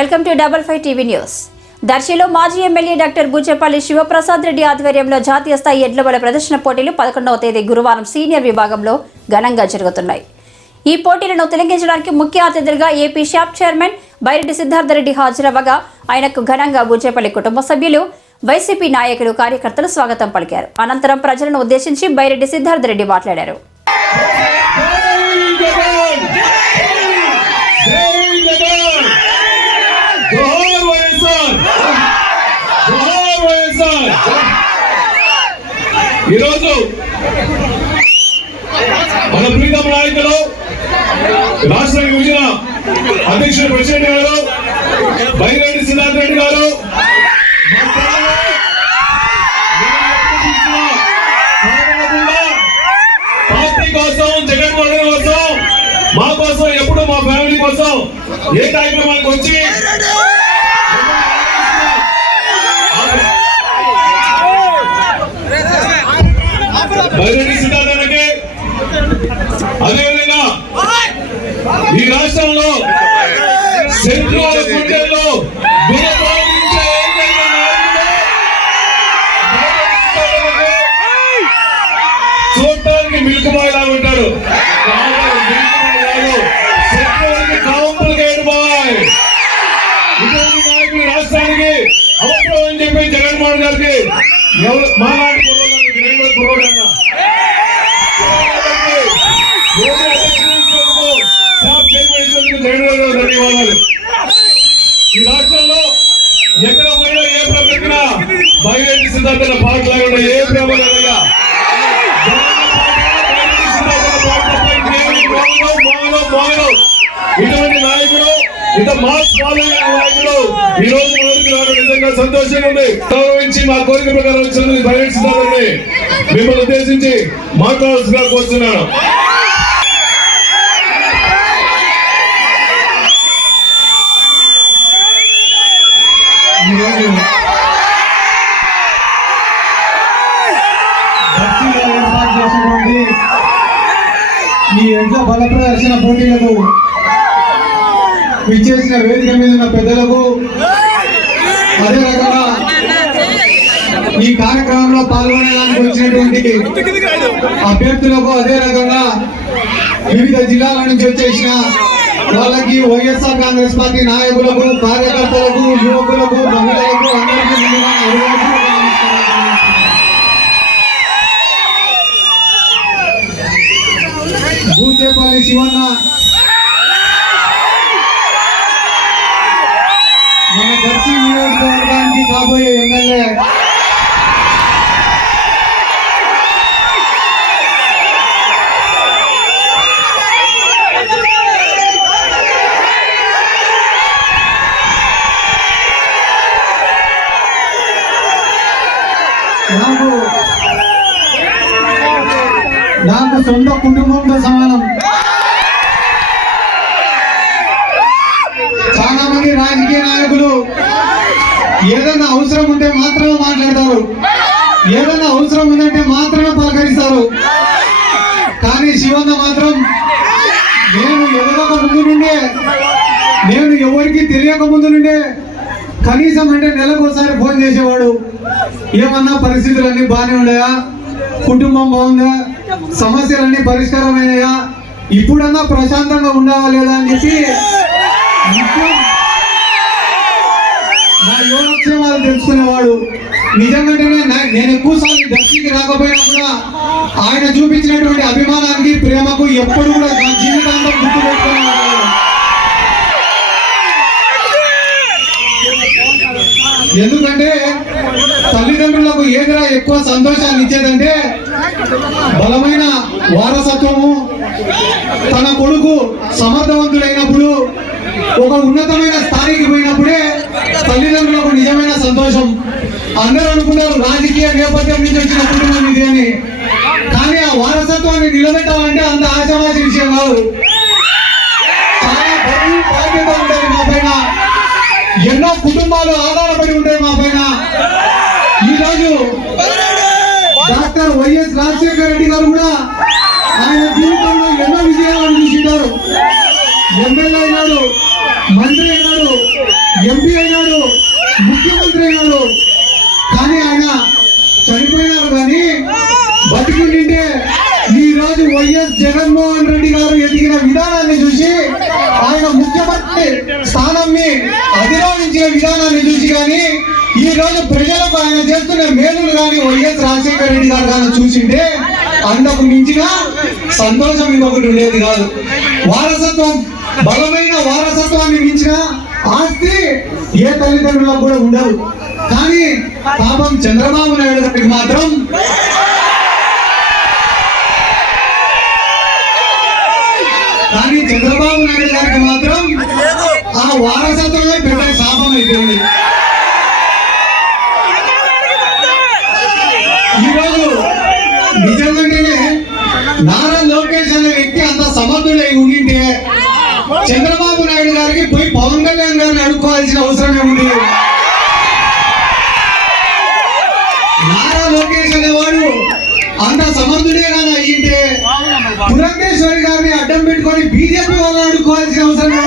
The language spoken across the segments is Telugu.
Welcome to double five TV news. దర్శిలో మాజీ ఎమ్మెల్యే డాక్టర్ బూచేపల్లి శివప్రసాద్ రెడ్డి ఆధ్వర్యంలో జాతీయ స్థాయి ఎడ్లబల ప్రదర్శన పోటీలు పదకొండవ తేదీ గురువారం సీనియర్ విభాగంలో ఘనంగా జరుగుతున్నాయి. ఈ పోటీలను తొలగించడానికి ముఖ్య అతిథులుగా AP shop chairman Byreddy Siddharth Reddy హాజరవ్వగా ఆయనకు ఘనంగా బూచేపల్లి కుటుంబ సభ్యులు వైసీపీ నాయకులు కార్యకర్తలు స్వాగతం పలికారు. అనంతరం ప్రజలను ఉద్దేశించి బైరెడ్డి సిద్ధార్థరెడ్డి మాట్లాడారు. ఈరోజు మన ప్రీతమ నాయకులు రాష్ట్ర విభజన అధ్యక్షుడు ప్రెసిడెంట్ గారు బైరెడ్డి సిద్ధార్థ రెడ్డి గారు మా పార్టీ కోసం జగన్మోహన్ రెడ్డి కోసం మా కోసం ఎప్పుడు మా ఫ్యామిలీ కోసం ఏ కార్యక్రమానికి వచ్చి గారికి మాలాంటి కుర్రోళ్ళకి నేను కూడా కుర్రోడన్నా. ధన్యవాదాలు ఈ రాష్ట్రంలో ఎక్కడ పోయినా ఏ ప్రభుత్వం బైరెడ్డి సిద్ధార్థ పాట లేకుండా ఏ ప్రభుత్వం ఇటువంటి నాయకుడు ఇంత మాస్ ఫాలోయింగ్ నాయకుడు ఈ రోజు నిజంగా సంతోషంగా ఉంది. గౌరవించి మా కోరిక ప్రకారం వచ్చినందుకు ప్రవేశిస్తారని మిమ్మల్ని ఉద్దేశించి మాట్లాడాల్సిగా కోరుతున్నాను ఈ ఎడ్ల బల ప్రదర్శన పోటీలకు విచ్చేసిన వేదిక మీద ఉన్న పెద్దలకు అదే రకంగా ఈ కార్యక్రమంలో పాల్గొనడానికి వచ్చినటువంటి అభ్యర్థులకు అదే రకంగా వివిధ జిల్లాల నుంచి వచ్చేసిన వాళ్ళకి వైఎస్ఆర్ కాంగ్రెస్ పార్టీ నాయకులకు కార్యకర్తలకు యువకులకు మహిళలకు అందరికీ ముందుగా శివన్న రాబోయే ఎమ్మెల్యే. నాకు సొంత కుటుంబంతో సమానం చాలా మంది రాజకీయ నాయకులు ఏదైనా అవసరం ఉంటే మాత్రమే మాట్లాడతారు. ఏదైనా అవసరం ఉందంటే మాత్రమే పలకరిస్తారు. కానీ శివన్న మాత్రం నేను ఎదగక ముందు నుండే నేను ఎవరికి తెలియక ముందు నుండే కనీసం అంటే నెలకు ఒకసారి ఫోన్ చేసేవాడు. ఏమన్నా పరిస్థితులన్నీ బాగానే ఉన్నాయా? కుటుంబం బాగుందా? సమస్యలన్నీ పరిష్కారమయ్యాయా ఇప్పుడన్నా ప్రశాంతంగా ఉండాలా లేదా? అని చెప్పి నా యోగక్షేమాలు తెలుసుకునేవాడు నిజంగానే నా- నేను ఎక్కువ సార్లు దర్శికి రాకపోయినా కూడా ఆయన చూపించినటువంటి అభిమానానికి ప్రేమకు ఎప్పుడు కూడా నా జీవితాంతం గుర్తుపెట్టుకునేవాడు ఎందుకంటే తల్లిదండ్రులకు ఏదైనా ఎక్కువ సంతోషాన్ని ఇచ్చేదంటే బలమైన వారసత్వము తన కొడుకు సమర్థవంతుడైనప్పుడు ఒక ఉన్నతమైన స్థాయికి పోయినప్పుడే తల్లిదండ్రులకు నిజమైన సంతోషం. అందరూ అనుకున్నారు రాజకీయ నేపథ్యం నుంచి వచ్చిన కుటుంబం ఇది అని. కానీ ఆ వారసత్వాన్ని నిలబెట్టాలంటే అంత ఆశావాసి విషయం కాదు. చాలా బాధ్యత ఉంటుంది మా పైన. ఎన్నో కుటుంబాలు ఆధారపడి ఉంటాయి మా పైన. ఈరోజు డాక్టర్ వైఎస్ రాజశేఖర రెడ్డి గారు కూడా ఆయన జీవితంలో ఎన్నో విజయాలను చూసింటారు. ఎమ్మెల్యే అయినాడు. ఎంపీ అయినాడు అయినాడు కానీ ఆయన చనిపోయినారు కానీ బతికి నింటే ఈ రోజు వైఎస్ జగన్మోహన్ రెడ్డి గారు ఎదిగిన విధానాన్ని చూసి ఆయన ముఖ్యమంత్రి స్థానాన్ని అధిరోహించిన విధానాన్ని చూసి కానీ ఈ రోజు ప్రజలకు ఆయన చేస్తున్న మేలులు కానీ వైఎస్ రాజశేఖర రెడ్డి గారు కానీ చూసింటే అంతకు మించిన సంతోషం ఇంకొకటి ఉండేది కాదు. వారసత్వం బలమైన వారసత్వాన్ని మించిన ఆస్తి ఏ తల్లిదండ్రులకు కూడా ఉండదు. కానీ పాపం చంద్రబాబు నాయుడు గారికి మాత్రం కానీ చంద్రబాబు నాయుడు గారికి మాత్రం ఆ వారసత్వమే పెద్ద శాపం అయిపోయింది. ఈరోజు నిజంగానే నారా లోకేష్ అనే వ్యక్తి అంత సమర్థుడై ఉండింటే చంద్రబాబు నాయుడు గారికి పోయి పవన్ కళ్యాణ్ గారిని అడుక్కోవాల్సిన అవసరమే ఉంది నారా లోకేష్ అనేవాడు అంత సమర్థుడే కదా అయ్యింటే పురంధేశ్వరి గారిని అడ్డం పెట్టుకొని బీజేపీ వాళ్ళని అడుక్కోవాల్సిన అవసరం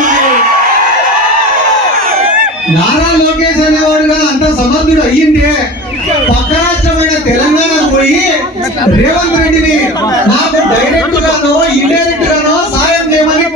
నారా లోకేష్ అనేవాడు కదా అంత సమర్థుడు అయ్యింటే పక్క రాష్ట్రమైన తెలంగాణ పోయి రేవంత్ రెడ్డిని నాకు డైరెక్ట్ గానో ఇండైరెక్ట్ గానో సాయం చేయమని